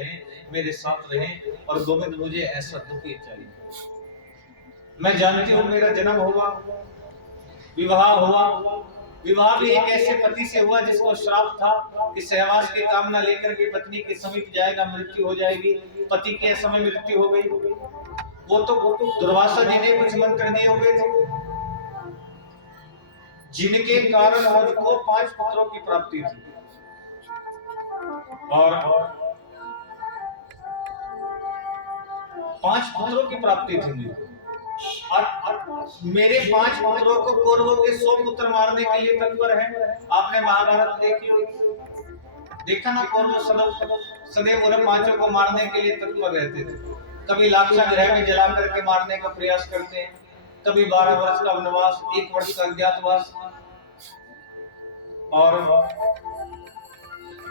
रहें, मेरे साथ रहें, और गोविंद मुझे ऐसा दुखी चाहिए। मैं जानती हूँ मेरा जन्म हुआ, विवाह हुआ, विवाह भी एक ऐसे पति से हुआ जिसको श्राप था कि सहवास की कामना लेकर के पत्नी के समीप जाएगा, मृत्यु हो जाएगी। पति के समय मृत्यु हो गई। वो तो दुर्वासा जी ने कुछ मंत्र दिए हुए थे जिनके कारण मुझको 5 पुत्रों की प्राप्ति थी। और 5 पुत्रों की प्राप्ति थी मुझे। और मेरे 5 पुत्रों को कौरवों के 100 पुत्र मारने के लिए तत्पर है। आपने महाभारत देखी होगी, देखा ना, कौरव सदैव उन 5 को मारने के लिए तत्पर रहते थे। कभी लाक्षा गृह में जला करके मारने का प्रयास करते हैं, कभी 12 वर्ष का वनवास, 1 वर्ष का अज्ञातवास, और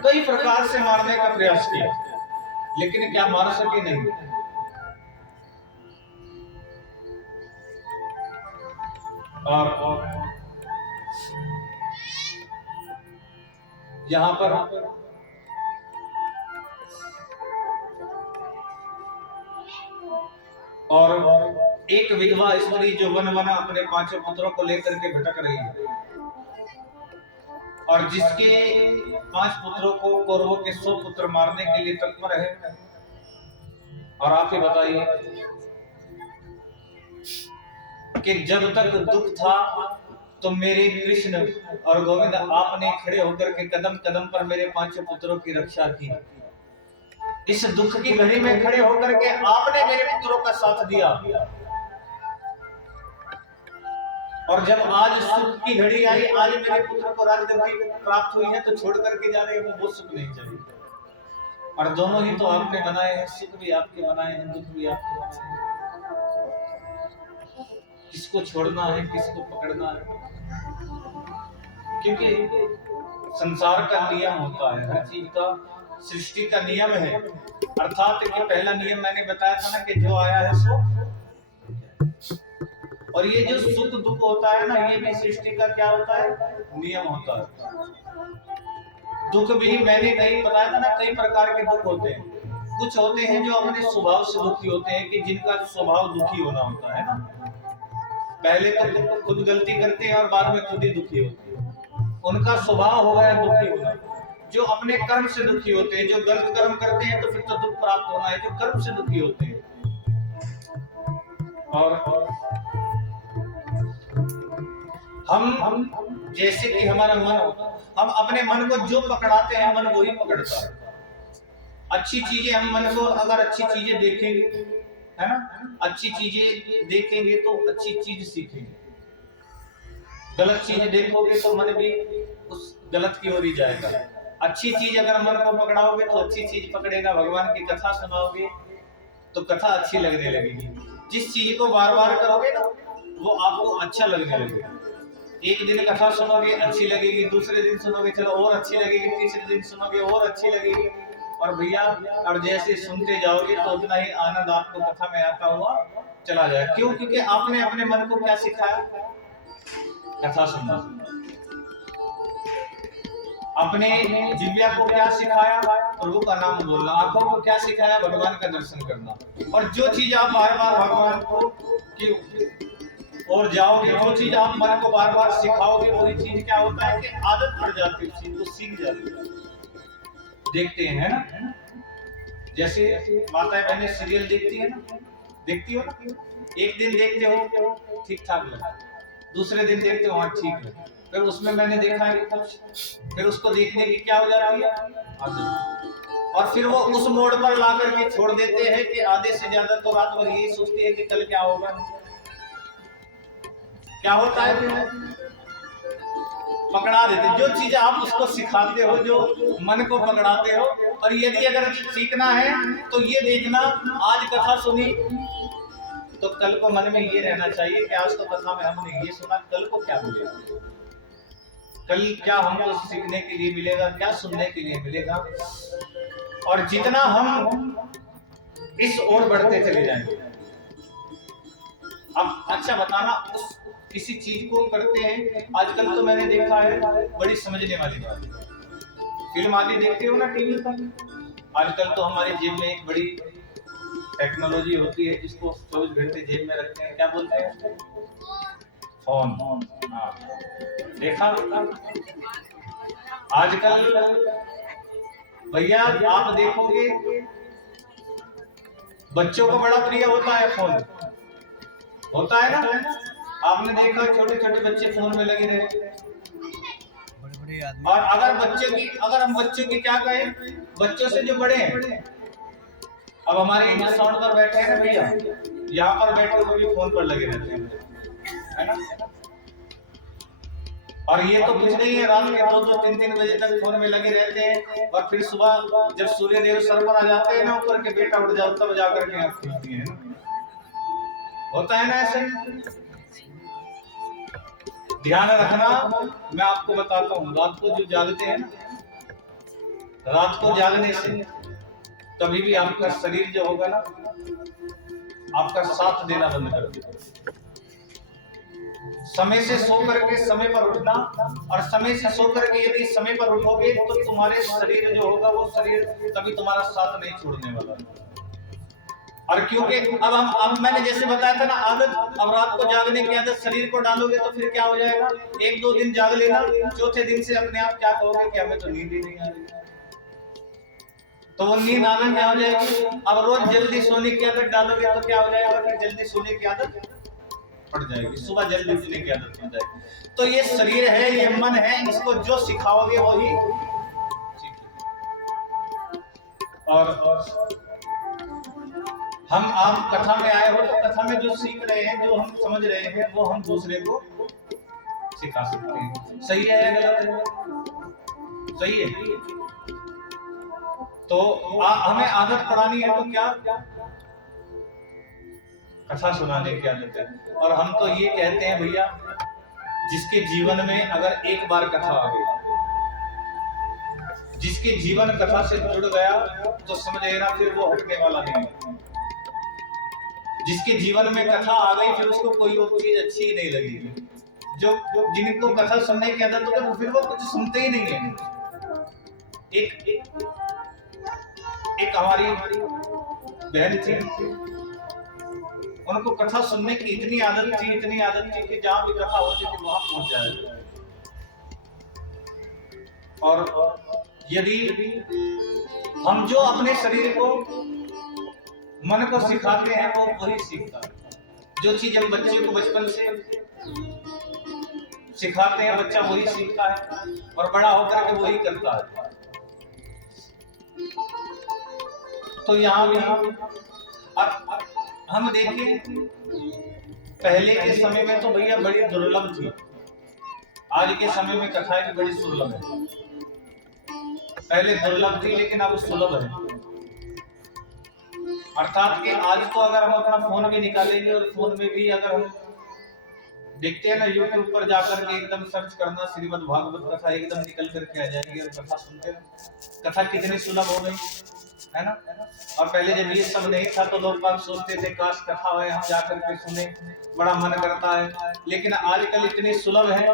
कई प्रकार से मारने का प्रयास किया, लेकिन क्या मार सके नहीं। और यहां पर और एक विधवा स्त्री जो वन वन अपने 5 पुत्रों को लेकर के भटक रही है, और जिसके 5 पुत्रों को कौरवों के 100 पुत्र मारने के लिए तत्पर है। और आप ही बताइए कि जब तक दुख था तो मेरे कृष्ण और गोविंद आपने खड़े होकर के कदम कदम पर मेरे 5 पुत्रों की रक्षा की। इस दुख की घड़ी में खड़े होकर के आपने मेरे पुत्रों का साथ दिया, और जब आज सुख की घड़ी आई, आज मेरे पुत्र को राजगद्दी प्राप्त हुई है, तो छोड़ करके जा रहे हो, वो सुख नहीं चाहिए। और दोनों ही तो आपने बनाए हैं, सुख भी आपके बनाए हैं, दुख भी आपके बनाए हैं। किसको छोड़ना है, किसको पकड़ना है, क्योंकि संसार का नियम होता है, हर चीज का सृष्टि का नियम है। अर्थात कि पहला नियम मैंने बताया था ना कि जो आया है सो, और ये जो सुख दुख होता है ना, ये भी सृष्टि का क्या होता है, नियम होता है। दुख भी मैंने कहीं बताया था ना, कई प्रकार के दुख होते हैं। कुछ होते हैं जो अपने स्वभाव से दुखी होते हैं, कि जिनका स्वभाव दुखी होना होता है ना, पहले तो खुद गलती करते हैं और बाद में खुद ही दुखी होते हैं, उनका स्वभाव हो गया दुखी होना। जो अपने कर्म से दुखी होते हैं, जो गलत कर्म करते हैं, तो फिर तो दुख प्राप्त होना है, जो कर्म से दुखी होते हैं। और हम जैसे कि हमारा मन होता है, हम अपने मन को जो पकड़ाते हैं, मन वही पकड़ता है। अच्छी चीजें, हम मन को अगर अच्छी चीजें देखेंगे, है ना, अच्छी चीजें देखेंगे तो अच्छी चीज सीखेंगे। गलत चीज देखोगे तो मन भी उस गलत की ओर ही जाएगा। अच्छी चीज अगर मन को पकड़ाओगे तो अच्छी चीज पकड़ेगा। भगवान की कथा सुनाओगे तो कथा अच्छी लगने लगेगी। जिस चीज को बार बार करोगे ना, वो आपको अच्छा लगने लगेगा। एक दिन कथा सुनोगे अच्छी लगेगी, दूसरे दिन सुनोगे चलो और अच्छी लगेगी, तीसरे दिन सुनोगे और अच्छी लगेगी। और भैया, और जैसे सुनते जाओगे तो उतना ही आनंद आपको कथा में आता हुआ चला जाए। क्यों? क्योंकि आपने अपने मन को क्या सिखाया? कथा सुनना। अपने दिव्या को क्या सिखाया? प्रभु का नाम बोलना। आंखों को क्या सिखाया? भगवान का दर्शन करना। और जो चीज आप बार बार भगवान को की और जाओगे, जो चीज आप मन को बार बार सिखाओगे, वही चीज क्या होता है कि आदत पड़ जाती है, चीज को सीख जाती है। देखते हैं ना, जैसे माताएं बहनें सीरियल देखती है ना, देखती हो ना, एक दिन देखते हो ठीक ठाक लगा, दूसरे दिन देखते हो हाँ ठीक है, फिर उसमें मैंने देखा है कुछ, फिर उसको देखने की क्या हो जाती है आदत, और फिर वो उस मोड़ पर ला करके छोड़ देते हैं कि आधे से ज्यादा तो रात भर यही सोचती है कि कल क्या होगा। क्या होता है फिर? पकड़ा देते। जो चीज आप उसको सिखाते हो, जो मन को पकड़ाते हो, और यदि अगर सीखना है तो ये देखना, आज कथा सुनी तो कल को मन में ये रहना चाहिए कि आज तो कथा में हमने ये सुना, कल को क्या मिलेगा, कल क्या हमको सीखने के लिए मिलेगा, क्या सुनने के लिए मिलेगा। और जितना हम इस ओर बढ़ते चले जाएंगे। अब अच्छा बताना, उस किसी चीज को करते हैं, आजकल तो मैंने देखा है बड़ी समझने वाली बात, फिल्म आदि देखते हो ना टीवी पर, आजकल तो हमारी जेब में एक बड़ी टेक्नोलॉजी होती है जिसको 24 घंटे जेब में रखते हैं, क्या बोलते हैं उसको? फोन। हाँ, देखा आजकल भैया आप देखोगे बच्चों को बड़ा प्रिय होता है फोन, होता है ना? आपने देखा छोटे छोटे बच्चे फोन में लगे रहे। और अगर हम बच्चों की क्या कहें, बच्चों से जो बड़े हैं, अब हमारे जो साउंड पर बैठे हैं ना भैया, यहाँ पर बैठे हुए भी फोन पर लगे रहते हैं, है ना? और ये तो कुछ नहीं है, रात के 2-2, 3-3 बजे तक फोन में लगे रहते हैं, और फिर सुबह जब सूर्य देव सर पर आ जाते हैं ना ऊपर के, बेटा उठ जाओ, तब जाकर के आँख खुलती है। होता है ना ऐसे? ध्यान रखना, मैं आपको बताता हूँ, रात को जो जागते हैं ना, रात को जागने से कभी भी आपका शरीर जो होगा ना, आपका साथ देना बंद कर देगा। समय से सो करके समय पर उठना, और समय से सो करके यदि समय पर उठोगे तो तुम्हारे शरीर जो होगा वो शरीर कभी तुम्हारा साथ नहीं छोड़ने वाला। और क्योंकि अब मैंने जैसे बताया था ना, आदत, अब रात को जागने की आदत शरीर को डालोगे तो फिर क्या हो जाएगा, 1-2 दिन जाग लेना, चौथे दिन से अपने आप क्या कहोगे कि हमें तो नींद ही नहीं आ रही, तो वो नींद आना क्या हो जाएगी। अब रोज जल्दी सोने की आदत डालोगे तो क्या हो जाएगा, फिर जल्दी सोने की आदत पड़ जाएगी, सुबह जल्दी उठने की आदत पड़ जाएगी। तो ये शरीर है, ये मन है, इसको जो सिखाओगे वही सीखेगा। और हम आप कथा में आए हो तो कथा में जो सीख रहे हैं, जो हम समझ रहे हैं, वो हम दूसरे को सिखा सकते हैं। सही है या गलत है? सही है। तो हमें आदत पड़ानी है तो क्या, कथा सुनाने की आदत है। और हम तो ये कहते हैं भैया, जिसके जीवन में अगर एक बार कथा आ गई, जिसके जीवन कथा से जुड़ गया, तो समझ लेना फिर वो हटने वाला नहीं है। जिसके जीवन में कथा आ गई फिर उसको कोई और चीज अच्छी ही नहीं लगेगी। जो जिनको कथा सुनने की आदत होती है फिर वो कुछ सुनते ही नहीं है। एक हमारी बहन थी, उनको कथा सुनने की इतनी आदत थी कि जहां भी कथा होती थी वहां पहुंच जाए। और यदि हम जो अपने शरीर को, मन को सिखाते हैं वो वही सीखता है। जो चीज हम बच्चे को बचपन से सिखाते हैं बच्चा वही सीखता है, और बड़ा होकर के वही करता है। तो यहाँ भी हम देखें, पहले के समय में तो भैया बड़ी दुर्लभ थी, आज के समय में कथाएं भी बड़ी सुलभ है। पहले दुर्लभ थी लेकिन अब सुलभ है। अर्थात कि आज तो अगर हम अपना फोन भी निकालेंगे और फोन में भी अगर हम देखते हैं ना, यूट्यूब पर जाकर के एकदम सर्च करना श्रीमद् भागवत कथा, एकदम निकल करके आ जाएगी और कथा सुनते हैं। कथा कितनी सुलभ हो गई है ना। और पहले जब ये सब नहीं था तो लोग बात सोचते थे काश कथा हो, हम जाकर के सुने, बड़ा मन करता है। लेकिन आजकल इतनी सुलभ है।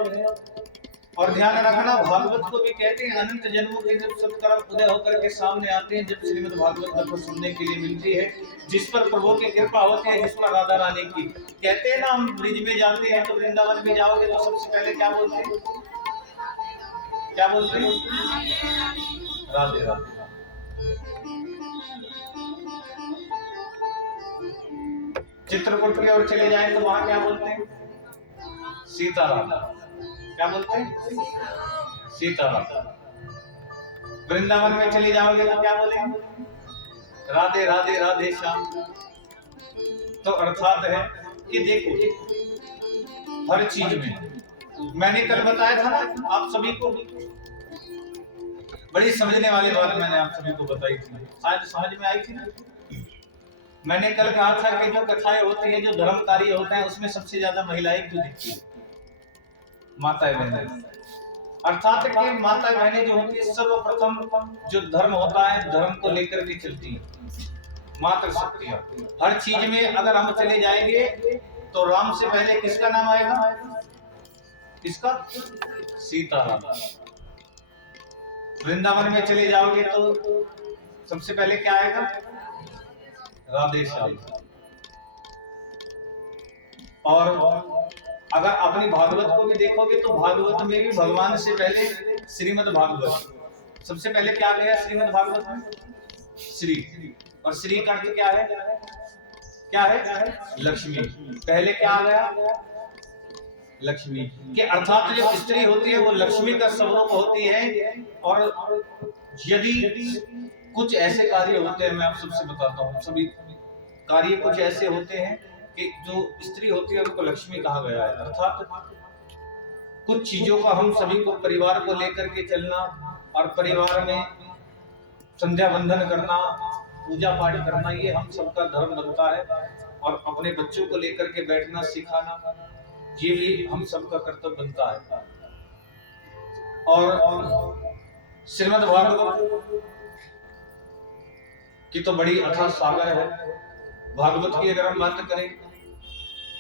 और ध्यान रखना, भागवत को भी कहते हैं अनंत जन्मों के जब सत्कर्म उदय होकर के सामने आते हैं, जब श्रीमद् भागवत कथा सुनने के लिए मिलती है, जिस पर प्रभु की कृपा होती है, जिस पर राधा रानी की। कहते हैं ना, हम ब्रिज में जाते हैं तो वृंदावन में जाओगे तो सबसे पहले क्या बोलते हैं, क्या बोलते हैं? राधे राधे। चित्रकूट की ओर चले जाए तो वहां क्या बोलते हैं? सीताराम। क्या बोलते हैं? सीताराम। वृंदावन में चले जाओगे तो क्या बोलेंगे? राधे राधे राधे श्याम। तो अर्थात है कि देखो, हर चीज में, मैंने कल बताया था ना आप सभी को, बड़ी समझने वाली बात मैंने आप सभी को बताई थी, शायद समझ में आई थी ना। मैंने कल कहा था कि जो कथाएं होती है, जो धर्म कार्य होता है, उसमें सबसे ज्यादा महिलाएं क्यों दिखती है? माताएं बहनें। अर्थात कि माताएं बहनें जो होती है, सर्वप्रथम जो धर्म होता है, धर्म को लेकर के चलती है, मातृ शक्ति। हर चीज में अगर हम चले जाएंगे तो राम से पहले किसका नाम आएगा? किसका? सीताराम। वृंदावन में चले जाओगे तो सबसे पहले क्या आएगा? राधे श्याम। और अगर अपनी भागवत को भी देखोगे तो भागवत में भी भगवान से पहले श्रीमद् भागवत। सबसे पहले क्या गया श्रीमद् भागवत में? श्री। और श्री का अर्थ क्या है? क्या है? लक्ष्मी। पहले क्या आ गया? लक्ष्मी के अर्थात जो स्त्री होती है वो लक्ष्मी का स्वरूप होती है। और यदि कुछ ऐसे कार्य होते हैं, मैं आप सबसे बताता हूँ, सभी कार्य कुछ ऐसे होते हैं कि जो स्त्री होती है उनको लक्ष्मी कहा गया है। अर्थात कुछ चीजों का हम सभी को परिवार को लेकर के चलना, और परिवार में संध्या बंधन करना, पूजा पाठ करना, ये हम सबका धर्म बनता है। और अपने बच्चों को लेकर के बैठना सिखाना, ये भी हम सबका कर्तव्य बनता है। और श्रीमद् भागवत की तो बड़ी अथाह सागर है। भागवत की अगर हम बात करें,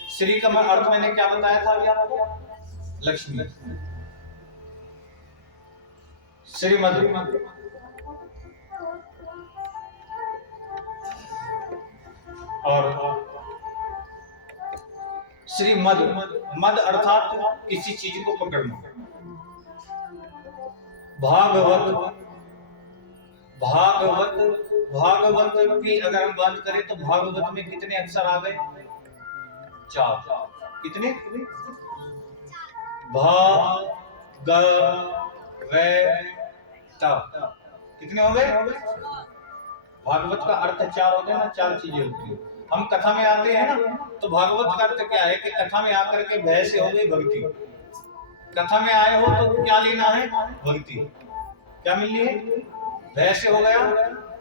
श्री का अर्थ मैंने क्या बताया था अभी आपको? लक्ष्मी। श्रीमद् और श्रीमद्, मद अर्थात किसी चीज को पकड़ना। भागवत, भागवत, भागवत की अगर हम बात करें तो भागवत में कितने अक्षर आ गए? 4। कितने? भा ग वे ता। कितने हो गए? भागवत का अर्थ 4 होते हैं ना, 4 चीजें होती है। हम कथा में आते हैं ना, तो भागवत का अर्थ क्या है कि कथा में आकर के भय से हो गई भक्ति। कथा में आए हो तो क्या लेना है? भक्ति। क्या मिलनी है? भय से हो गया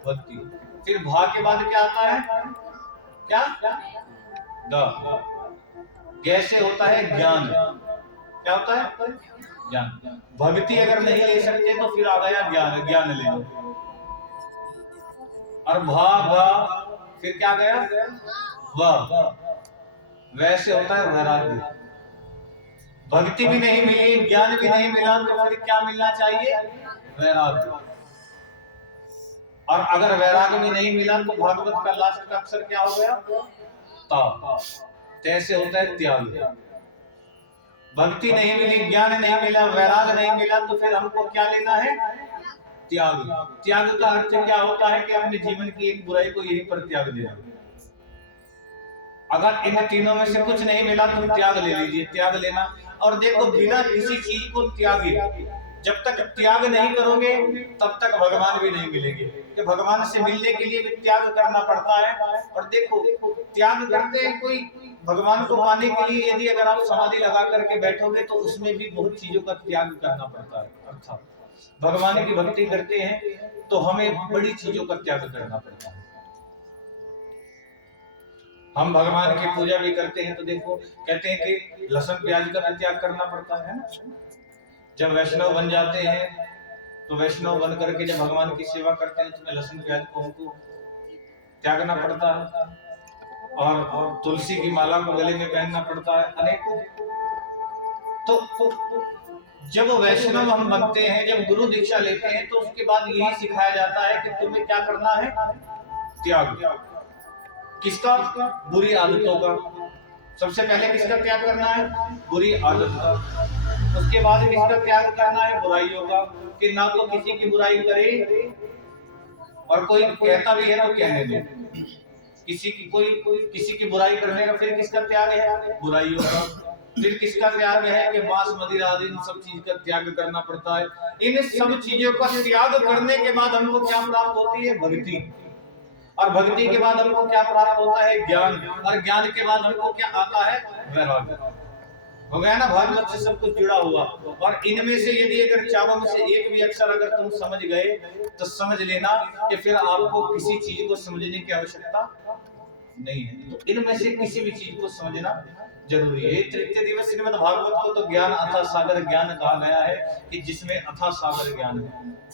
भक्ति। फिर भा के बाद क्या आता है? क्या? ग। ग से होता है ज्ञान। क्या होता है? ज्ञान। भक्ति अगर नहीं ले सकते तो फिर आ गया ज्ञान, ज्ञान ले लो। और भा गा, फिर क्या गया? वाह। वैसे होता है वैराग्य। भक्ति भी नहीं मिली, ज्ञान भी नहीं मिला, तो फिर क्या मिलना चाहिए? वैराग्य। और अगर वैराग्य भी नहीं मिला तो भागवत का लास्ट का अक्षर क्या हो गया? ता। तैसे होता है त्याग। भक्ति नहीं मिली, ज्ञान नहीं मिला, वैराग्य नहीं मिला, तो फिर हमको क्या लेना है? त्याग। त्याग का अर्थ क्या होता है कि अपने जीवन की एक बुराई को यहीं पर त्याग देना। अगर इन तीनों में से कुछ नहीं मिला तो त्याग ले लीजिए, त्याग लेना। और देखो, बिना किसी चीज को त्यागे, जब तक त्याग नहीं करोगे तब तक भगवान भी नहीं मिलेंगे। कि भगवान से मिलने के लिए भी त्याग करना पड़ता है। और देखो, त्याग करते हैं कोई भगवान को पाने के लिए, यदि अगर आप समाधि लगा करके बैठोगे तो उसमें भी बहुत चीजों का त्याग करना पड़ता है। अर्थात भगवान की भक्ति करते हैं तो हमें बड़ी चीजों का त्याग करना पड़ता है। हम भगवान की पूजा भी करते हैं तो देखो, कहते हैं कि लहसुन प्याज का त्याग करना पड़ता है ना। जब वैष्णव बन जाते हैं तो वैष्णव बन करके जब भगवान की सेवा करते हैं तो लहसुन प्याज को हमको त्यागना पड़ता है। और तुलसी की माला को गले में पहनना पड़ता है, अनेकों। तो जब वैष्णव हम बनते हैं, जब गुरु दीक्षा लेते हैं, तो उसके बाद यही सिखाया जाता है कि तुम्हें क्या करना है? त्याग। किसका? बुरी आदतों का। सबसे पहले किसका त्याग करना है? बुरी आदत का। उसके बाद किसका त्याग करना है? बुराइयों का। कि ना तो किसी की बुराई करे, और कोई कहता भी है तो कहने दे। किसी की बुराई करने का फिर किसका त्याग है? बुराइयों का। फिर किसका त्याग है कि मांस मदिरा आदि इन सब चीज का त्याग करना पड़ता है। इन सब चीजों का त्याग करने के बाद हमको क्या प्राप्त होती है? भक्ति। और भक्ति के बाद हमको क्या प्राप्त होता है? ज्ञान। और ज्ञान के बाद हमको क्या आता है? वैराग्य। हो गया ना, भागवत से सब कुछ जुड़ा हुआ। और इनमें से यदि अगर चारों में से एक भी अक्षर अगर तुम समझ गए तो समझ लेना कि फिर आपको किसी चीज को समझने की आवश्यकता नहीं है। तो इनमें से किसी भी चीज को समझना जरूरी है। तृतीय दिवस श्रीमद् भागवत को तो ज्ञान अथाह सागर ज्ञान कहा गया है कि जिसमें अथाह सागर ज्ञान है।